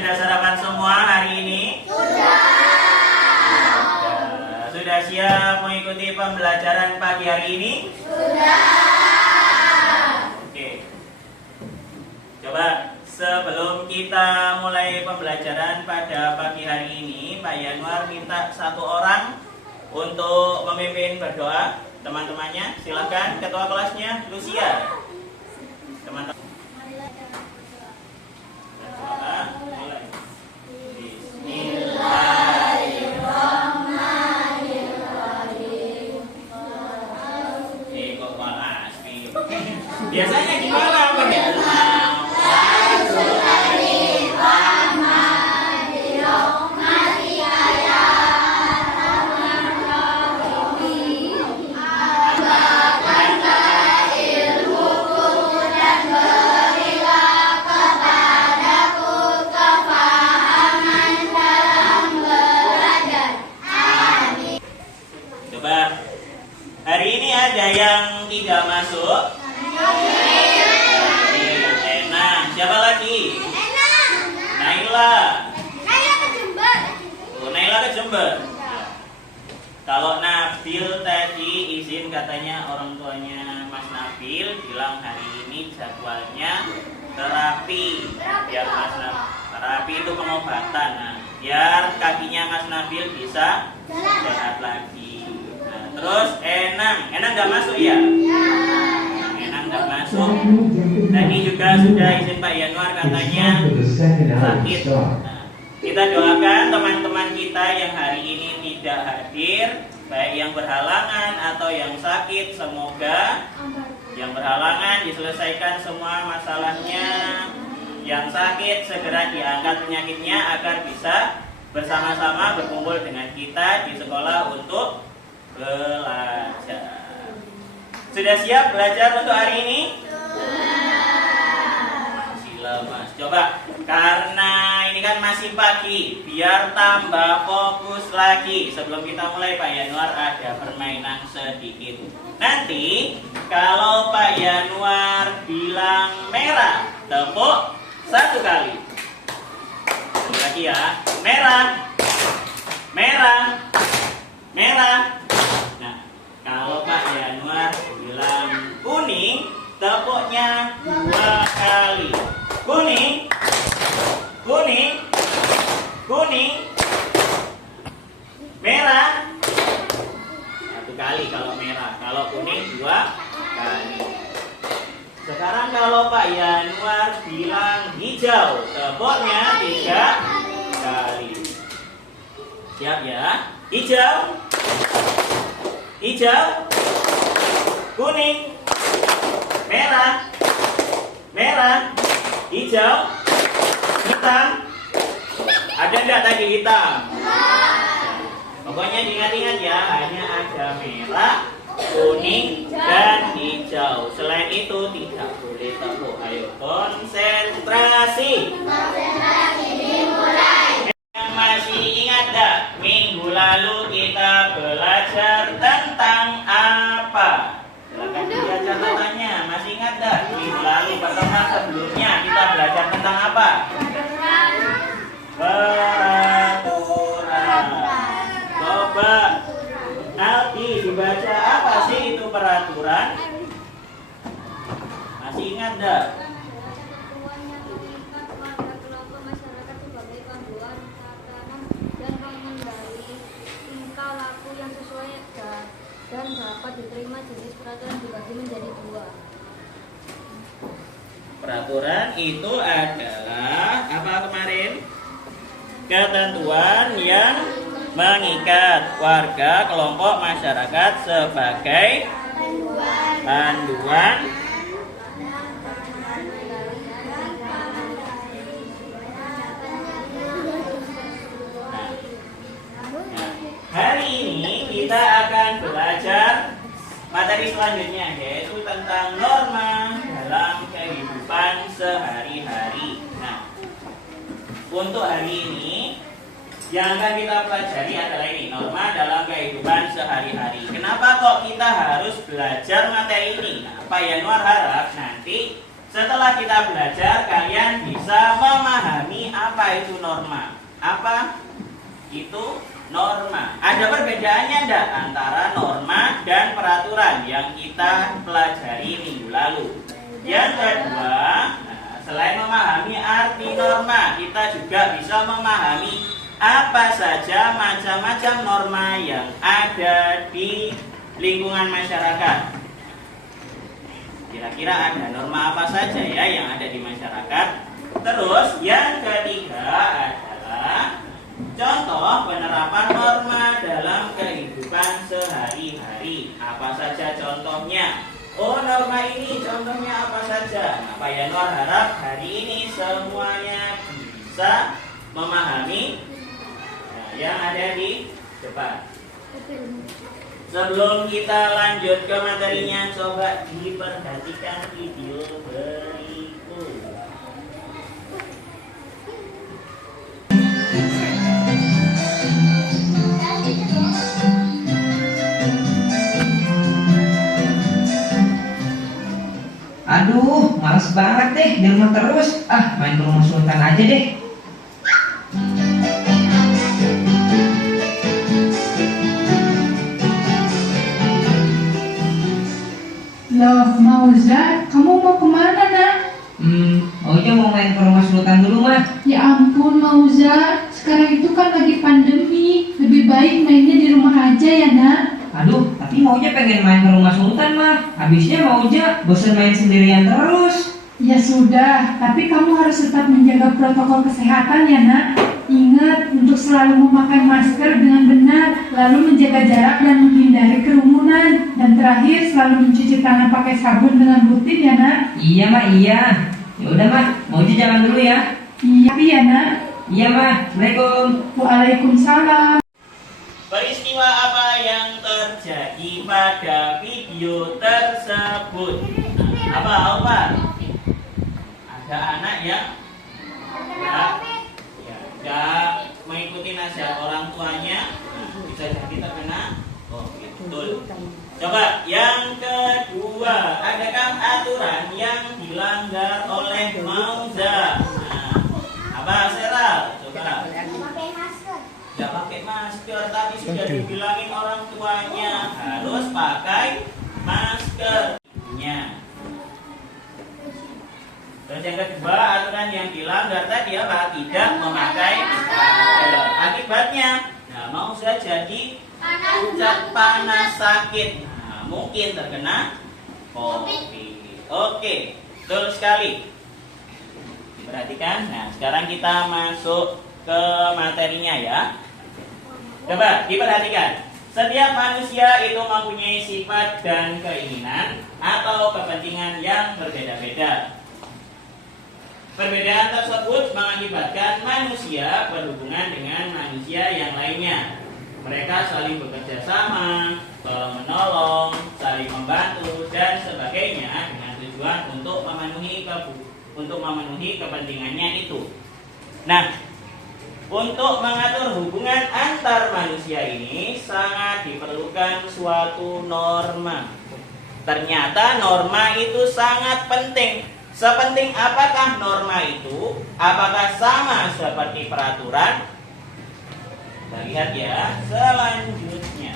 Sudah sarapan semua hari ini? Sudah. Sudah siap mengikuti pembelajaran pagi hari ini? Sudah. Oke. Coba sebelum kita mulai pembelajaran pada pagi hari ini, Pak Yanuar minta satu orang untuk memimpin berdoa. Teman-temannya, silakan. Ketua kelasnya, Lucia. Teman-teman. Biasanya gimana Pak? Coba hari ini ada yang tidak masuk. Siapa lagi? Naila. Naila ke Jember. Naila ke Jember. Kalau Nabil tadi izin katanya orang tuanya Mas Nabil bilang hari ini jadwalnya terapi. Biar Mas Nabil, terapi itu pengobatan. Nah, biar kakinya Mas Nabil bisa sehat lagi. Nah, terus Enang nggak masuk ya? Enang nggak masuk. Tadi juga sudah izin Pak Yanuar katanya sakit. Nah, kita doakan teman-teman kita yang hari ini tidak hadir, baik yang berhalangan atau yang sakit, semoga yang berhalangan diselesaikan semua masalahnya, yang sakit segera diangkat penyakitnya agar bisa bersama-sama berkumpul dengan kita di sekolah untuk belajar. Sudah siap belajar untuk hari ini? Mas, coba karena ini kan masih pagi, biar tambah fokus lagi. Sebelum kita mulai Pak Yanuar ada permainan sedikit. Nanti kalau Pak Yanuar bilang merah, tepuk satu kali. Lagi ya, merah, merah, merah. Nah, kalau Pak Yanuar bilang kuning, tepuknya dua kali. Kuning, kuning, kuning, merah satu kali kalau merah, kalau kuning dua kali. Sekarang kalau Pak Yanuar bilang hijau, tepuknya tiga kali. Siap ya? Hijau, hijau, kuning, merah, merah, hijau, hitam. Ada enggak tadi hitam? Pokoknya diingat-ingat ya, hanya ada merah, kuning, dan hijau. Selain itu tidak boleh tepuk. Ayo konsentrasi. Konsentrasi dimulai. Yang masih ingat enggak? Minggu lalu kita belajar tentang apa? Silakan dilihat catatannya. Masih ingat enggak? Minggu lalu pertemuan sebelumnya kita belajar tentang apa? Peraturan. Coba Aldi dibaca apa sih itu peraturan? Masih ingat enggak? Dan dapat diterima jenis peraturan dibagi menjadi dua. Peraturan itu adalah apa kemarin? Ketentuan yang mengikat warga, kelompok, masyarakat sebagai panduan. Hari ini kita akan belajar materi selanjutnya, yaitu tentang norma dalam kehidupan sehari-hari. Nah, untuk hari ini yang akan kita pelajari adalah ini, norma dalam kehidupan sehari-hari. Kenapa kok kita harus belajar materi ini? Nah, Pak Yanuar harap nanti setelah kita belajar kalian bisa memahami apa itu norma. Apa itu norma? Ada perbedaannya enggak antara norma dan peraturan yang kita pelajari minggu lalu? Yang kedua, selain memahami arti norma, kita juga bisa memahami apa saja macam-macam norma yang ada di lingkungan masyarakat. Kira-kira ada norma apa saja ya yang ada di masyarakat? Terus yang ketiga adalah contoh penerapan norma dalam kehidupan sehari-hari. Apa saja contohnya? Oh, norma ini contohnya apa saja? Nah, Pak Yanuar harap hari ini semuanya bisa memahami yang ada di depan. Sebelum kita lanjut ke materinya, coba diperhatikan video berikut. Aduh, males banget deh di rumah terus. Main ke rumah Sultan aja deh. Loh, Mauza, kamu mau kemana, nak? Oja mau main ke rumah Sultan dulu, mah. Ya ampun, Mauza, sekarang itu kan lagi pandemi. Lebih baik mainnya di rumah aja ya, nak. Aduh, tapi Mauja pengen main ke rumah Sultan, mah. Habisnya Mauja bosan main sendirian terus. Ya sudah, tapi kamu harus tetap menjaga protokol kesehatan ya, nak. Ingat untuk selalu memakai masker dengan benar, lalu menjaga jarak dan menghindari kerumunan. Dan terakhir, selalu mencuci tangan pakai sabun dengan rutin ya, nak. Iya, mah, iya. Ya udah, mah. Mauja jalan dulu ya. Iya, ya, nak. Iya, mah. Assalamualaikum. Waalaikumsalam. Peristiwa apa yang terjadi pada video tersebut? Apa? Ada anak yang tidak mengikuti nasihat orang tuanya, bisa jadi terkena betul. Coba yang kedua, adakah aturan yang dilanggar oleh Mauza? Apa Seral? Coba. Pakai masker. Tidak pakai masker, tapi sudah dibilangin orang tuanya harus pakai maskernya. Terus yang kedua, aturan yang dilanggar tadi apa? Tidak memakai masker. Akibatnya, mau saja jadi pucat panas sakit. Mungkin terkena COVID. Oke, betul sekali. Diperhatikan. Nah, sekarang kita masuk ke materinya ya. Coba diperhatikan. Setiap manusia itu mempunyai sifat dan keinginan atau kepentingan yang berbeda-beda. Perbedaan tersebut mengakibatkan manusia berhubungan dengan manusia yang lainnya. Mereka saling bekerja sama, tolong-menolong, saling membantu dan sebagainya dengan tujuan untuk memenuhi kepentingannya itu. Nah, untuk mengatur hubungan antar manusia ini sangat diperlukan suatu norma. Ternyata norma itu sangat penting. Sepenting apakah norma itu? Apakah sama seperti peraturan? Kita lihat ya selanjutnya.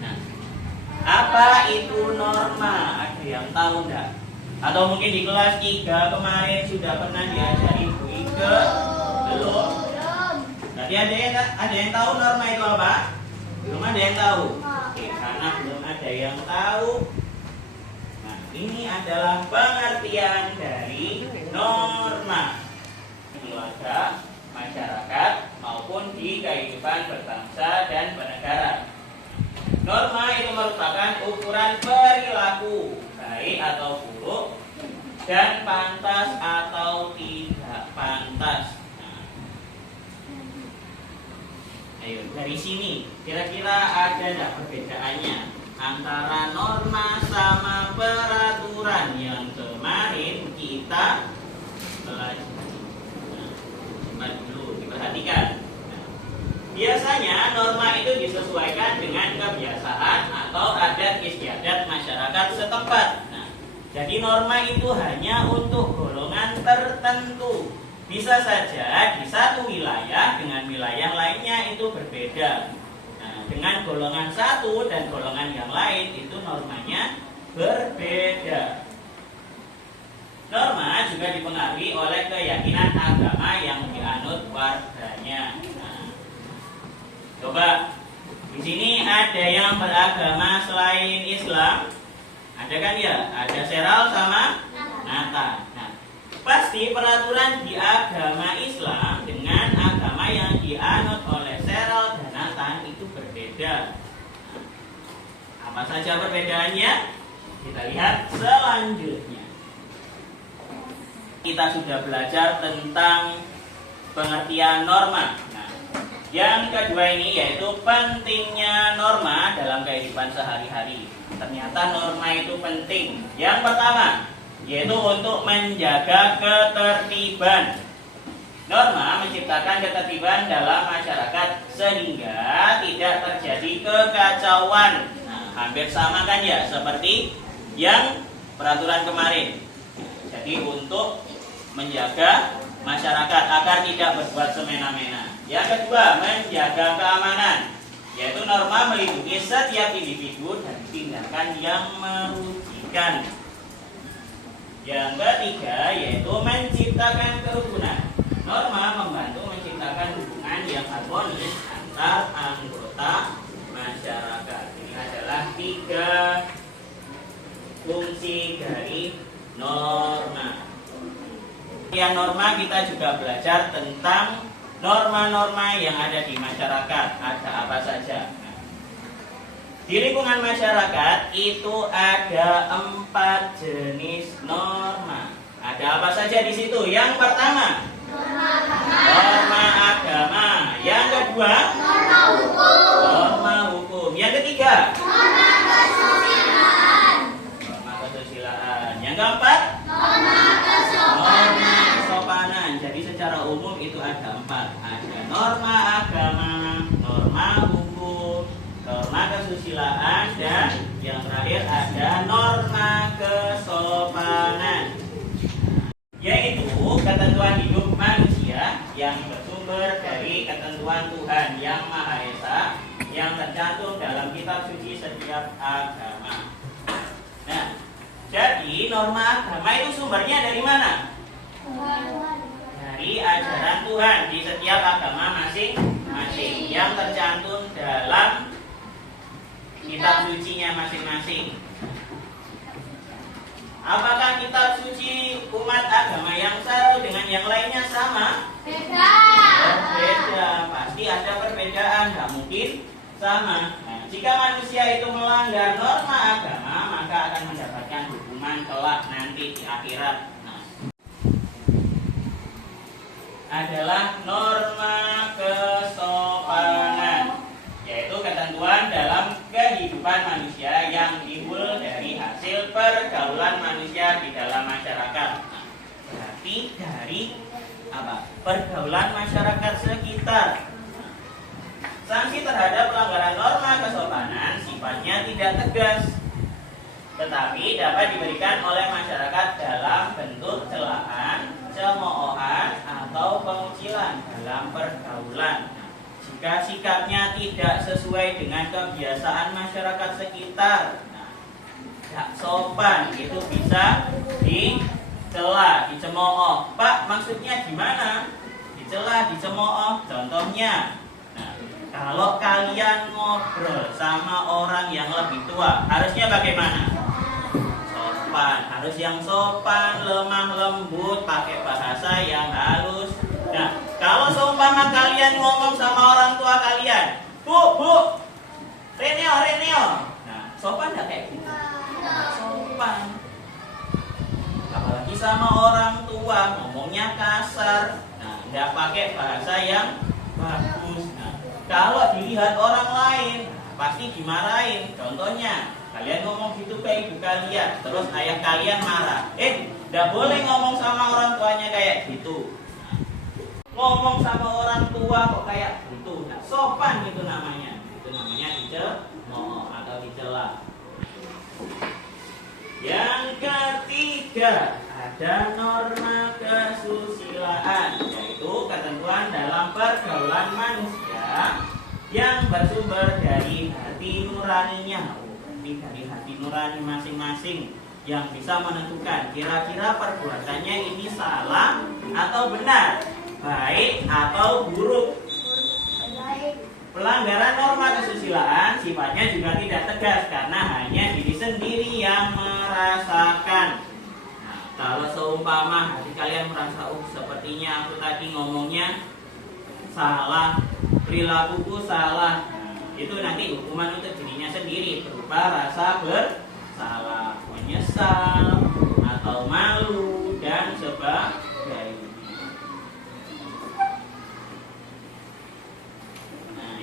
Nah, apa itu norma? Ada yang tahu enggak? Atau mungkin di kelas 3 kemarin sudah pernah diajari Bu Ike? Belum. Tadi ada yang tahu norma itu apa? Belum ada yang tahu. Oke, karena belum ada yang tahu. Nah, ini adalah pengertian dari norma keluarga, masyarakat maupun di kehidupan berbangsa dan bernegara. Norma itu merupakan ukuran perilaku baik atau buruk dan pantas atau tidak pantas. Ayo dari sini kira-kira ada enggak perbedaannya antara norma sama peraturan yang kemarin kita pelajari? Coba dulu diperhatikan. Biasanya norma itu disesuaikan dengan kebiasaan atau adat istiadat masyarakat setempat. Nah, Jadi norma itu hanya untuk golongan tertentu. Bisa saja di satu wilayah dengan wilayah lainnya itu berbeda. Nah, dengan golongan satu dan golongan yang lain itu normanya berbeda. Norma juga dipengaruhi oleh keyakinan agama yang dianut warganya. Nah, coba di sini ada yang beragama selain Islam. Ada kan ya? Ada Seral sama Nathan. Nah, pasti peraturan di agama Islam dengan agama yang dianut oleh Seral dan Nathan itu berbeda. Nah, apa saja perbedaannya? Kita lihat selanjutnya. Kita sudah belajar tentang pengertian norma. Nah, yang kedua ini yaitu pentingnya norma dalam kehidupan sehari-hari. Ternyata norma itu penting. Yang pertama, yaitu untuk menjaga ketertiban. Norma menciptakan ketertiban dalam masyarakat sehingga tidak terjadi kekacauan. Nah, hampir sama kan ya seperti yang peraturan kemarin. Jadi untuk menjaga masyarakat agar tidak berbuat semena-mena. Yang kedua, menjaga keamanan, yaitu norma melindungi setiap individu dari tindakan yang merugikan. Yang ketiga, yaitu menciptakan kerukunan. Norma membantu menciptakan hubungan yang harmonis antar anggota masyarakat. Ini adalah 3 fungsi dari norma. Yang norma kita juga belajar tentang norma-norma yang ada di masyarakat. Ada apa saja? Di lingkungan masyarakat itu ada 4 jenis norma. Ada apa saja di situ? Yang pertama, norma agama. Yang kedua, Norma hukum. norma hukum. Yang ketiga, Norma kesusilaan. norma kesusilaan. Yang keempat, Norma norma kesopanan. kesopanan. Jadi secara umum itu ada 4. Ada norma agama, norma hukum, norma kesusilaan, dan yang terakhir ada norma kesopanan. Yaitu ketentuan hidup manusia yang bersumber dari ketentuan Tuhan Yang Maha Esa yang tercantum dalam kitab suci setiap agama. Nah, jadi norma agama itu sumbernya dari mana? Dari ajaran Tuhan di setiap agama masing-masing yang tercantum dalam kitab sucinya masing-masing. Apakah kitab suci umat agama yang satu dengan yang lainnya sama? Beda. Berbeda, pasti ada perbedaan, nggak mungkin sama. Nah, jika manusia itu melanggar norma agama, maka akan mendapatkan hukuman kelak nanti di akhirat. Nah, adalah norma kesopanan, yaitu ketentuan dalam kehidupan manusia yang timbul dari hasil pergaulan manusia di dalam masyarakat. Nah, berarti dari apa? Pergaulan masyarakat sekitar. Sanksi terhadap pelanggaran norma kesopanan sifatnya tidak tegas, tetapi dapat diberikan oleh masyarakat dalam bentuk celaan, cemoohan, atau pengucilan dalam pergaulan. Jika sikapnya tidak sesuai dengan kebiasaan masyarakat sekitar, tidak sopan, itu bisa dicela, dicemooh. Pak, maksudnya gimana? Dicela, dicemooh. Contohnya, nah, kalau kalian ngobrol sama orang yang lebih tua, harusnya bagaimana? Sopan, harus yang sopan, lemah lembut, pakai bahasa yang halus. Nah, kalau seumpama kalian ngomong sama orang tua kalian, Bu, Renio. Nah, sopan gak kayak gitu? Sopan. Apalagi sama orang tua, ngomongnya kasar. Nah, nggak pakai bahasa yang bagus. Nah, kalau dilihat orang lain, pasti dimarahin. Contohnya, kalian ngomong gitu ke ibu kalian, terus ayah kalian marah. Nggak boleh ngomong sama orang tuanya kayak gitu. Ngomong sama orang tua kok kayak gitu. Nah, sopan itu namanya. Itu namanya dicemooh atau dicela. Yang ketiga, ketiga, ada norma kesusilaan, yaitu ketentuan dalam pergaulan manusia yang bersumber dari hati nuraninya. Ini dari hati nurani masing-masing yang bisa menentukan kira-kira perbuatannya ini salah atau benar, baik atau buruk. Pelanggaran norma kesusilaan sifatnya juga tidak tegas karena hanya diri sendiri yang merasakan. Nah, kalau seumpama hati kalian merasa, sepertinya aku tadi ngomongnya salah, perilakuku salah, itu nanti hukuman untuk dirinya sendiri berupa rasa bersalah, menyesal, atau malu, dan sebagainya.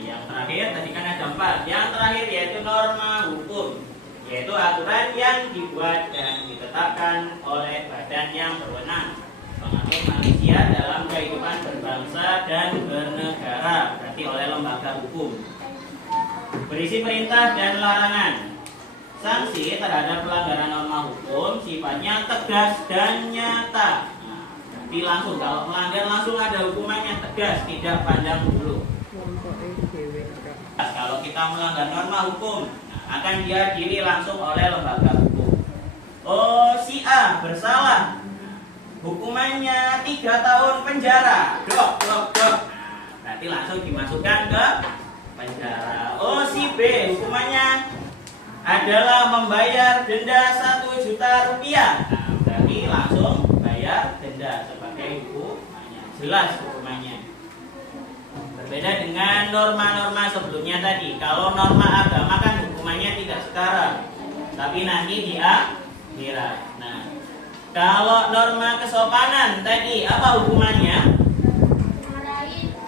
Yang terakhir tadi kan ada 4. Yang terakhir yaitu norma hukum, yaitu aturan yang dibuat dan ditetapkan oleh badan yang berwenang mengatur manusia dalam kehidupan berbangsa dan bernegara, berarti oleh lembaga hukum. Berisi perintah dan larangan. Sanksi terhadap pelanggaran norma hukum sifatnya tegas dan nyata. Nah, berarti langsung, kalau melanggar langsung ada hukumannya, tegas, tidak pandang bulu. Kalau kita melanggar norma hukum, akan diadili langsung oleh lembaga hukum. Oh, si A bersalah, hukumannya 3 tahun penjara. Dok. Berarti langsung dimasukkan ke penjara. Oh, si B hukumannya adalah membayar denda 1 juta rupiah. Nah, berarti langsung bayar denda sebagai hukumannya. Jelas hukumannya. Berbeda dengan norma-norma sebelumnya tadi. Kalau norma agama kan hukumannya tidak setara, tapi nanti di akhirat. Nah, kalau norma kesopanan tadi apa hukumannya?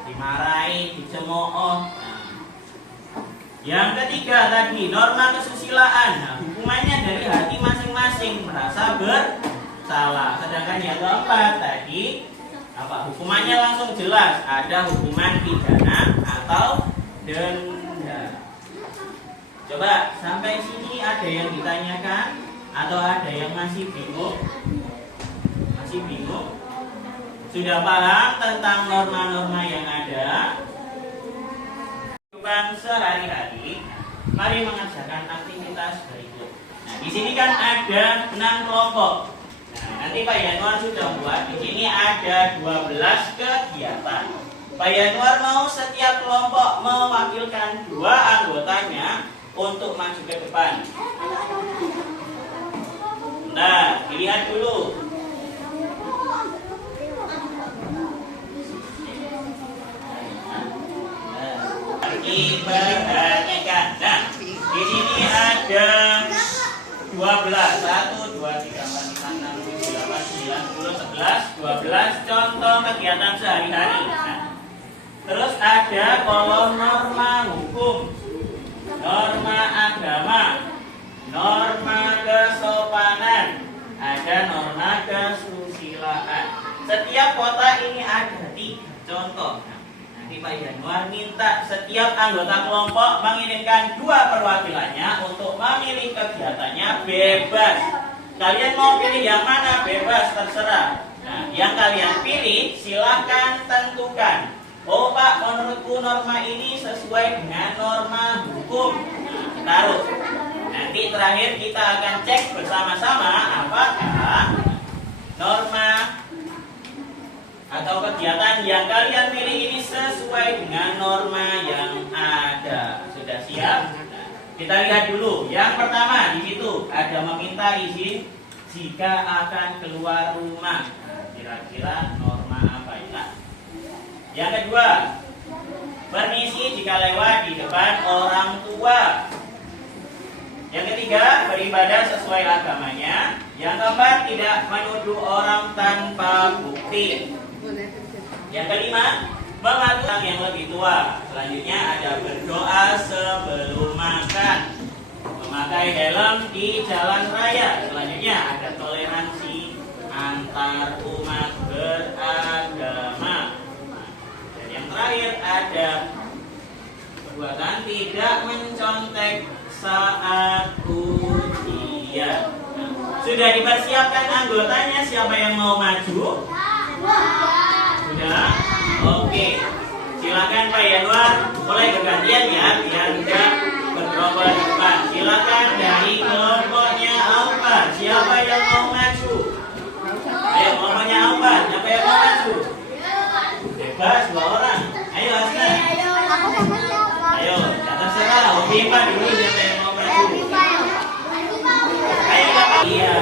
Dimarahi, dicemooh. Nah, yang ketiga tadi norma kesusilaan. Nah, hukumannya dari hati masing-masing, merasa bersalah. Sedangkan yang keempat tadi apa? Hukumannya langsung jelas, ada hukuman pidana atau denda. Coba sampai sini ada yang ditanyakan atau ada yang masih bingung? Masih bingung? Sudah paham tentang norma-norma yang ada? Kehidupan sehari-hari, mari mengerjakan aktivitas berikut. Nah, di sini kan ada 6 kelompok. Nah, nanti Pak Yanuar sudah buat. Di sini ada 12 kegiatan. Pak Yanuar mau setiap kelompok mewakilkan 2 anggotanya untuk maju ke depan. Nah, dilihat dulu. Diperhatikan. Nah, di sini ada 12. 1, 2, 3, 4, 5, 6, 7, 8, 9, 10, 11, 12 contoh kegiatan sehari-hari. Nah, terus ada kolom norma hukum, norma agama, norma kesopanan, ada norma kesusilaan. Setiap kotak ini ada 3 contoh. Nanti Pak Yanuar minta setiap anggota kelompok mengirimkan 2 perwakilannya untuk memilih kegiatannya bebas. Kalian mau pilih yang mana? Bebas, terserah. Nah, yang kalian pilih silahkan tentukan. Oh Pak, menurutku norma ini sesuai dengan norma hukum. Nah, taruh. Nanti terakhir kita akan cek bersama-sama apakah norma atau kegiatan yang kalian pilih ini sesuai dengan norma yang ada. Sudah siap? Nah, kita lihat dulu. Yang pertama di situ ada meminta izin jika akan keluar rumah. Nah, kira-kira norma apa ya? Yang kedua, permisi jika lewat di depan orang tua. Yang ketiga, beribadah sesuai agamanya. Yang keempat, tidak menuduh orang tanpa bukti. Yang kelima, mematuhi orang yang lebih tua. Selanjutnya ada berdoa sebelum makan, memakai helm di jalan raya. Selanjutnya ada toleransi antar umat beragama. Dan yang terakhir ada perbuatan tidak mencontek saat ujian. Sudah dipersiapkan anggotanya, siapa yang mau maju? Sudah? Oke. Silakan Pak Yanwar, mulai bergantian ya, biar tidak bergerombol di depan. Silakan dari kelompoknya Alfa, siapa yang mau maju? Ayo kelompoknya Alfa, siapa yang mau maju? Bebas, 2 orang. Ayo Asna. Ayo, terserah. Hobi Pak dulu siapa yang mau maju? Ayo Bapak. Iya.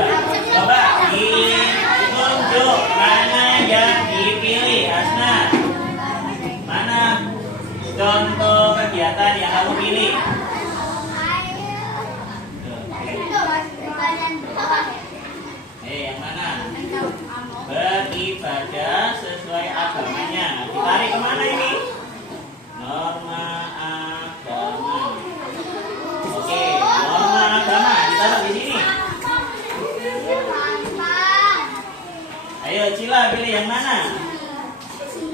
Coba ditunjuk mana yang dipilih, Asna. Mana contoh kegiatan yang kamu pilih? Yang mana? Beribadah sesuai agamanya. Ditarik kemana ini? Norma agama. Oke, norma agama ditaruh di sini. Ayo Cila, pilih yang mana?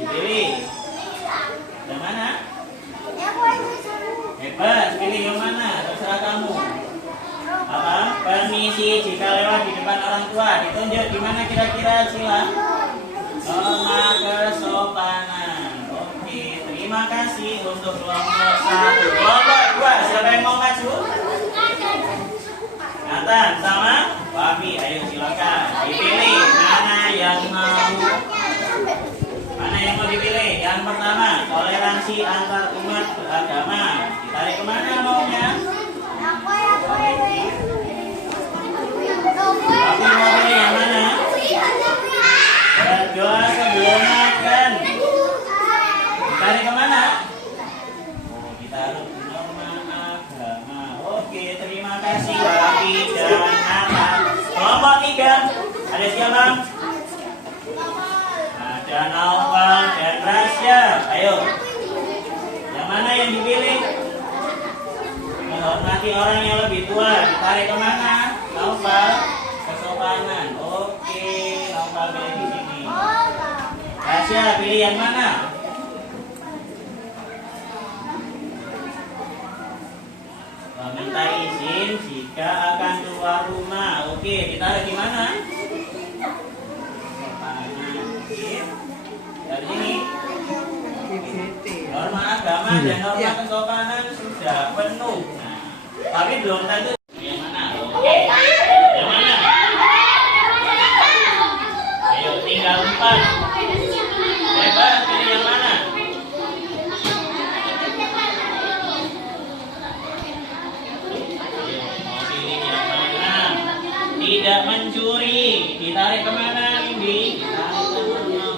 Pilih. Yang mana? Hebat, pilih yang mana? Terserah kamu. Apa? Permisi jika lewat di depan orang tua. Ditunjuk di mana kira-kira Cila? Norma kesopanan. Oke, terima kasih untuk kelompok 1. Kelompok 2, siapa yang mau maju? Nathan sama Papi, ayo silakan. Dipilih mana yang mau. Mana yang mau dipilih? Yang pertama, toleransi antar umat beragama. Ditarik kemana maunya? Papi mau pilih yang mana? Berdoa sebelum makan. Ditarik kemana? Oh, ditaruh di norma agama. Oke, terima kasih Papi dan Nathan. Kelompok 3, ada siapa? Ada Naufal dan Rasya. Ayo. Yang mana yang dipilih? Menghormati orang yang lebih tua. Ditarik kemana? Naufal, kesopanan. Oke, Naufal pilih di sini. Rasya pilih yang mana? Meminta izin jika akan keluar rumah. Oke, ditarik di mana? Dari sini. Norma agama dan norma kesopanan sudah penuh. Nah, tapi belum tentu. Yang mana? Oke. Yang mana? Ayo, tinggal 4. Hebat, pilih yang mana? Ayo, mau pilih yang mana? Tidak mencuri. Ditarik kemana, Indi? Ditarik kemana?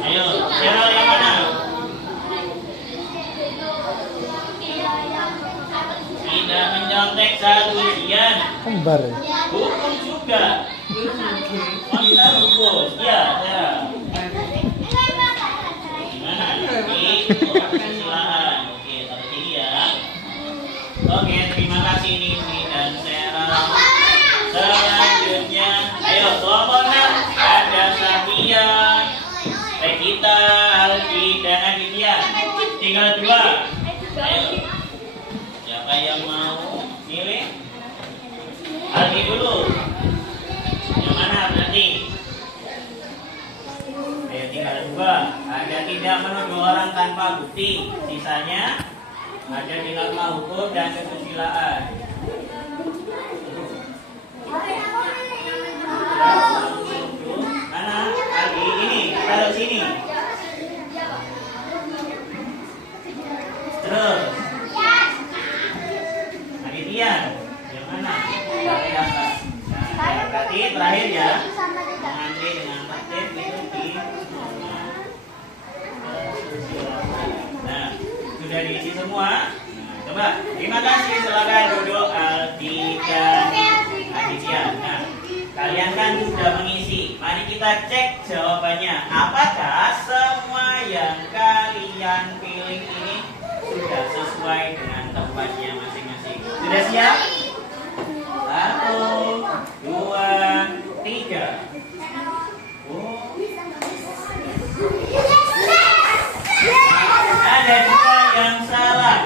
Ayo, channel yang mana? Tidak mencontek saat ujian. Kembar. Hukum juga. Oh, ditaruh hukum. Ya, ya. Gimana? Itu silakan. Oke, taruh sini ya. Oke, terima kasih Nini dan Sarah. Selanjutnya, ayo kelompok 6 ada Satya, Regita, Alki, dan Aditya. Tinggal 2. Ayo. Siapa yang mau pilih? Alki dulu. Yang mana berarti? Ayo tinggal 2. Ada tidak menuduh orang tanpa bukti. Sisanya ada di norma hukum dan kesusilaan. Mana? Alki ini, taruh sini. Terus Aditya, yang mana? Tarik atas. Nah, berarti terakhir ya. Mengambil dengan tertib itu di norma kesusilaan. Nah, sudah diisi semua. Nah, coba, terima kasih. Silakan duduk Aldi dan Aditya. Nah, kalian kan sudah mengisi. Mari kita cek jawabannya. Apakah semua yang kalian pilih ini sudah sesuai dengan tempatnya masing-masing? Sudah siap? 1, 2, 3. Oh. Ada 2 yang salah.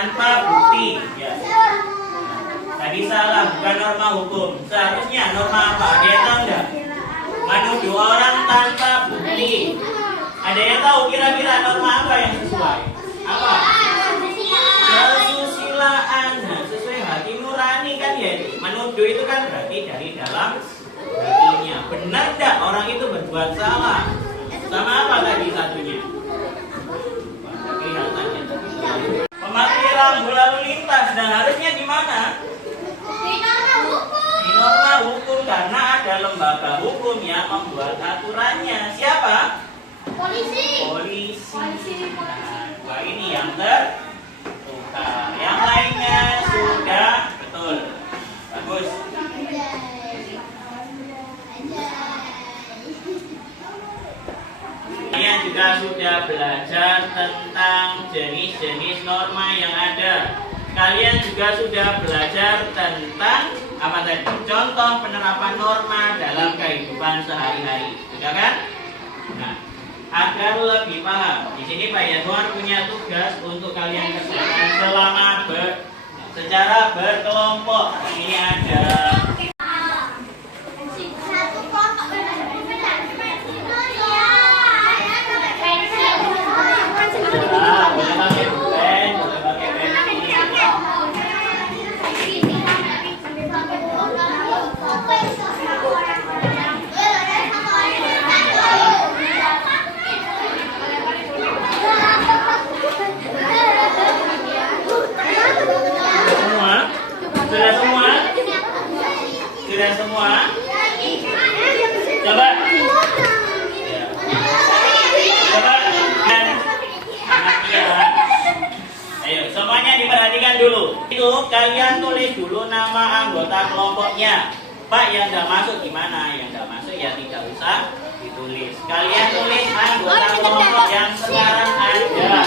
tanpa bukti. Ya. Tadi salah, bukan norma hukum. Seharusnya norma apa? Ada yang tahu nggak? Menuduh orang tanpa bukti. Ada yang tahu kira-kira norma apa yang sesuai? Apa? Kesusilaan. Nah, sesuai hati nurani kan ya. Menuduh itu kan berarti dari dalam hatinya. Benar nggak orang itu berbuat salah? Sama apa tadi satunya? Memakai rambu lalu lintas. Nah, harusnya di mana? Di norma hukum, karena ada lembaga hukum yang membuat aturannya. Siapa? Polisi. Nah, dua ini yang tertukar. Yang lainnya sudah betul. Bagus. Kalian juga sudah belajar tentang jenis-jenis norma yang ada. Kalian juga sudah belajar tentang apa tadi? Contoh penerapan norma dalam kehidupan sehari-hari. Sudah kan? Nah, agar lebih paham, di sini Pak Yanuar punya tugas untuk kalian kerjakan selama secara berkelompok. Ini ada boleh pakai pen, boleh pakai semua? Sudah semua? Sudah semua? Coba. Coba. Ayo, semuanya diperhatikan dulu. Itu kalian tulis dulu nama anggota kelompoknya. Pak, yang nggak masuk gimana? Yang nggak masuk ya tidak usah ditulis. Kalian tulis anggota kelompok yang sekarang ada.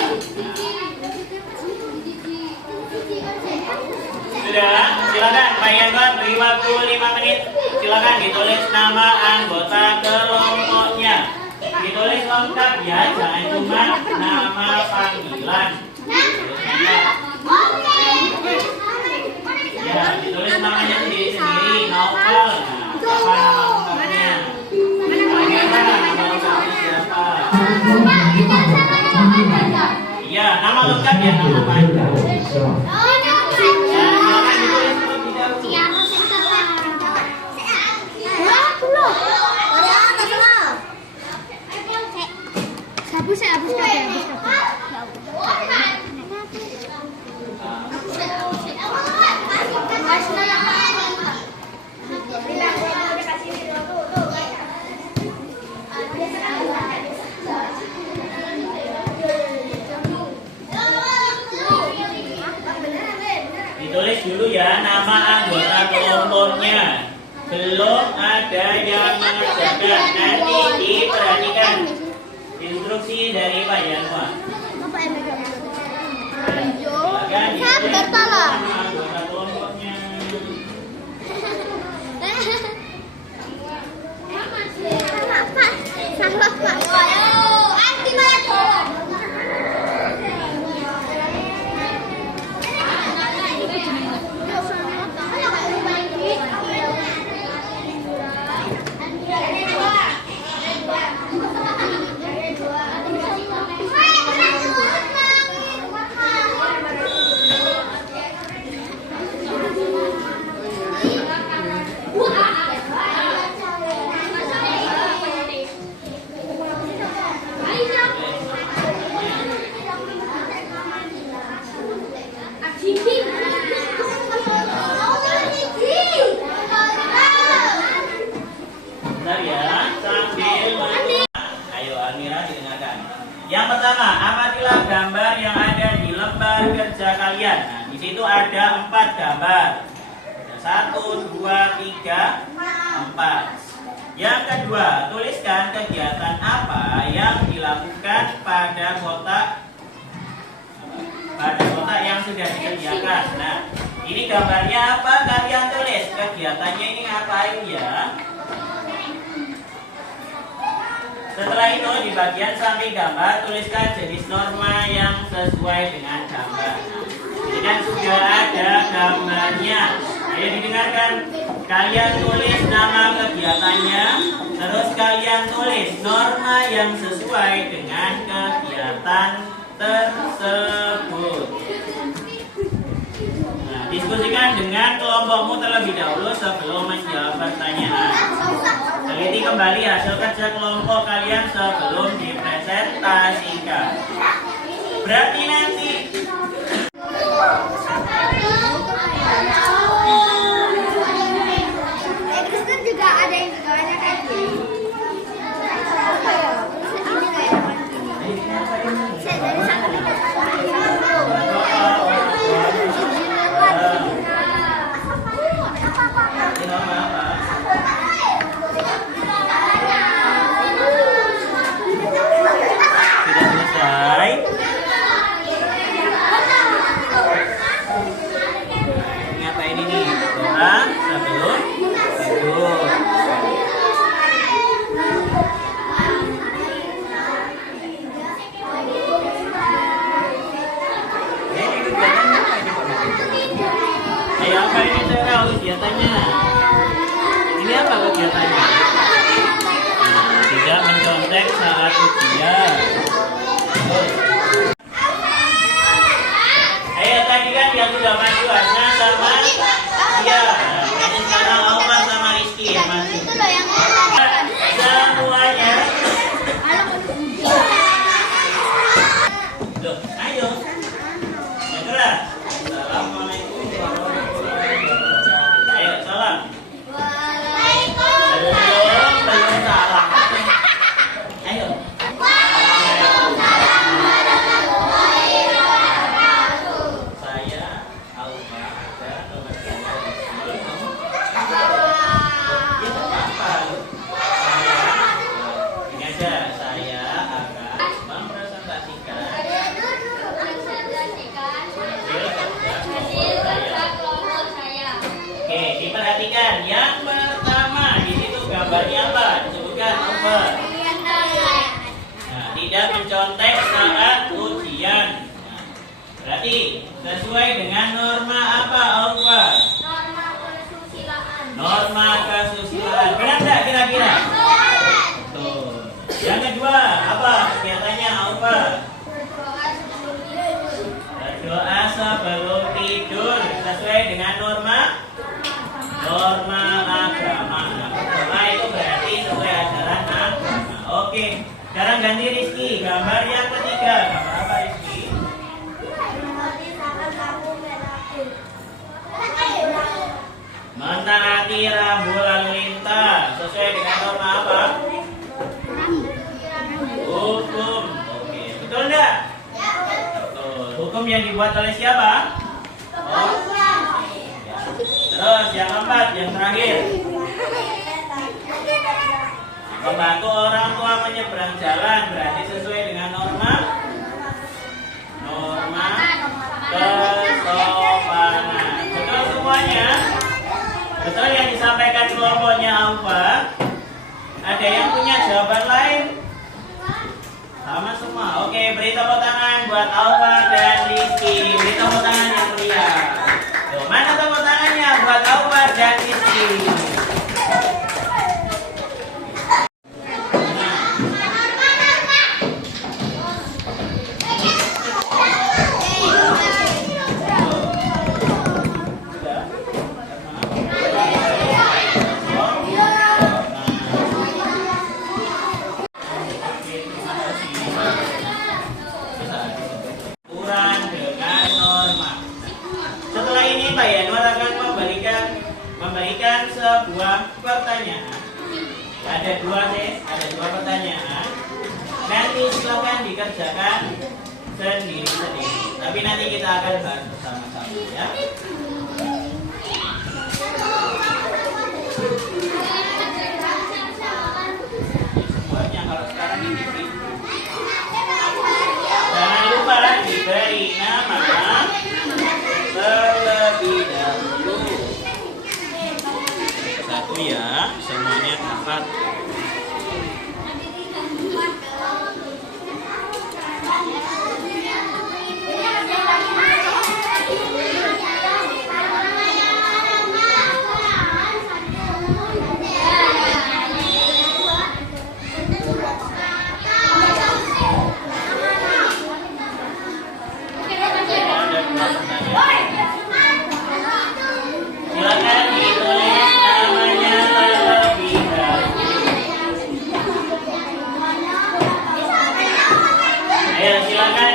Sudah, silakan Pak Yanwar, beri waktu 5 menit. Silakan ditulis nama anggota kelompoknya. Ditulis lengkap ya, jangan cuma nama panggilan. Ya, ditulis namanya sendiri-sendiri, novel. Nah, apa nama lengkapnya? Bagaimana nama lengkapnya siapa? Iya, nama lengkap ya, nama panjang. Ditulis dulu ya nama anggota kelompoknya. Belum ada yang mengerjakan. Nanti diperhatikan instruksi dari Pak Yanwa. Silakan ditulis nama anggota kelompoknya. Salah Pak. Bentar ya, sambil ayo Almira didengarkan. Yang pertama, amatilah gambar yang ada di lembar kerja kalian. Nah, di situ ada 4 gambar. Ada 1, 2, 3, 4. Yang kedua, tuliskan kegiatan apa yang dilakukan pada kotak yang sudah disediakan. Nah, ini gambarnya apa? Kalian tulis kegiatannya ini ngapain ya? Setelah itu di bagian samping gambar tuliskan jenis norma yang sesuai dengan gambar. Nah, dan sudah ada gambarnya. Ayo didengarkan. Kalian tulis nama kegiatannya, terus kalian tulis norma yang sesuai dengan kegiatan tersebut. Nah, diskusikan dengan kelompokmu terlebih dahulu sebelum menjawab pertanyaan. Teliti kembali hasil kerja kelompok kalian sebelum dipresentasikan. Berarti nanti Kristen juga ada yang banyak kayak gini. Apa ya? Ini kayak depan gini. Saya dari sana sampai sudah selesai. Ngapain ini? Doa sebelum tidur. Ayo, apa ini Sarah kegiatannya? Ini apa kegiatannya? Tidak mencontek saat ujian. Ayo tadi kan yang sudah maju Hasna sama dia. Ini sekarang Omar sama Rizky yang maju. itu loh yang Semuanya. Loh, ayo. Yang keras. Assalamualaikum warahmatullahi wabarakatuh. Ayo, salam. Belum salam. Ayo. Saya Alfa ada teman-teman. Ya nggak apa-apa. Ini aja saya akan mempresentasikan hasil kerja kelompok saya. Oke, diperhatikan. Yang pertama di situ gambarnya apa? Disebutkan apa? Nah, tidak mencontek saat ujian. Nah, berarti sesuai dengan norma apa, Alfa? Norma kesusilaan. Benar tidak kira-kira? Betul. Yang kedua, apa kegiatannya, Alfa? Berdoa sebelum tidur. Sesuai dengan norma agama. Nah, berdoa itu berarti sesuai ajaran agama. Oke. Sekarang ganti Rizky. Gambar yang ketiga. Gambar apa, Rizky? Menaati rambu lalu lintas. Sesuai dengan norma apa? Hukum. Oke. Betul enggak? Betul. Hukum yang dibuat oleh siapa? Oh. Terus yang keempat, yang terakhir. Membantu orang tua menyeberang jalan berarti sesuai dengan norma kesopanan. Betul semuanya? Betul yang disampaikan kelompoknya Alfa? Ada yang punya jawaban lain? Sama semua. Oke, beri tepuk tangan buat Alfa dan Rizky. Beri tepuk tangan yang meriah. Tuh, mana tepuk tangannya buat Alfa dan Rizky? Aturan dengan norma. Setelah ini Pak Yanuar akan memberikan sebuah pertanyaan. Ada dua pertanyaan. Nanti silakan dikerjakan sendiri-sendiri. Tapi nanti kita akan bahas bersama-sama ya. Semuanya kalau sekarang ini jangan lupa diberi nama terlebih dahulu. Satu ya, semuanya dapat.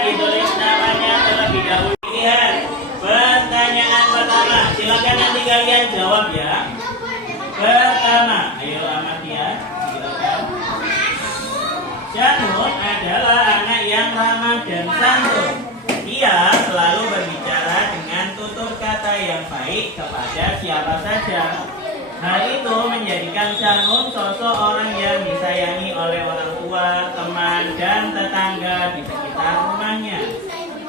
ditulis namanya terlebih dahulu. Lihat pertanyaan pertama, silakan nanti kalian jawab ya. Pertama, ayo Ahmadiyah, silakan. Janun adalah anak yang ramah dan santun. Dia selalu berbicara dengan tutur kata yang baik kepada siapa saja. Hal itu menjadikan Janun sosok orang yang disayangi oleh orang tua, teman, dan tetangga di sekitar rumahnya.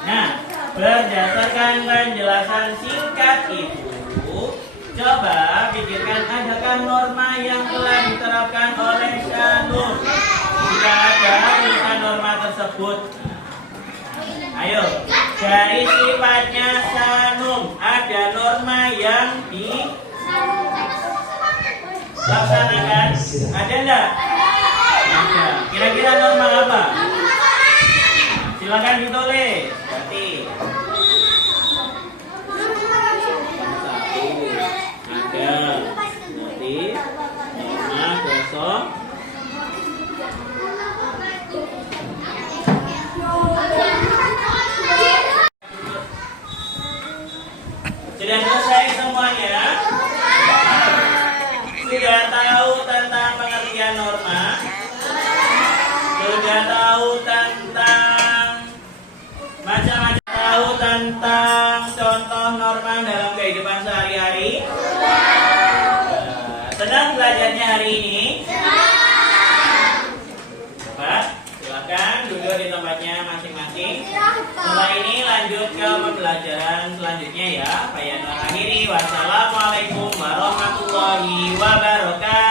Nah, berdasarkan penjelasan singkat itu, coba pikirkan adakah norma yang telah diterapkan oleh Janun. Jika ada, tuliskan norma tersebut. Ayo, dari sifatnya Sanum ada norma yang dilaksanakan? Ada enggak? Ada. Kira-kira norma apa? Silakan ditulis. Berarti ada. Berarti norma kosong. Sudah selesai semuanya? Sudah tahu tentang pengertian norma? Sudah tahu tentang macam-macam, tahu tentang contoh norma dalam kehidupan sehari-hari? Senang belajarnya hari ini? Coba silakan duduk di tempatnya masing-masing. Setelah ini lanjut ke pembelajaran selanjutnya ya. Saya akhiri. Wassalamualaikum warahmatullahi wabarakatuh.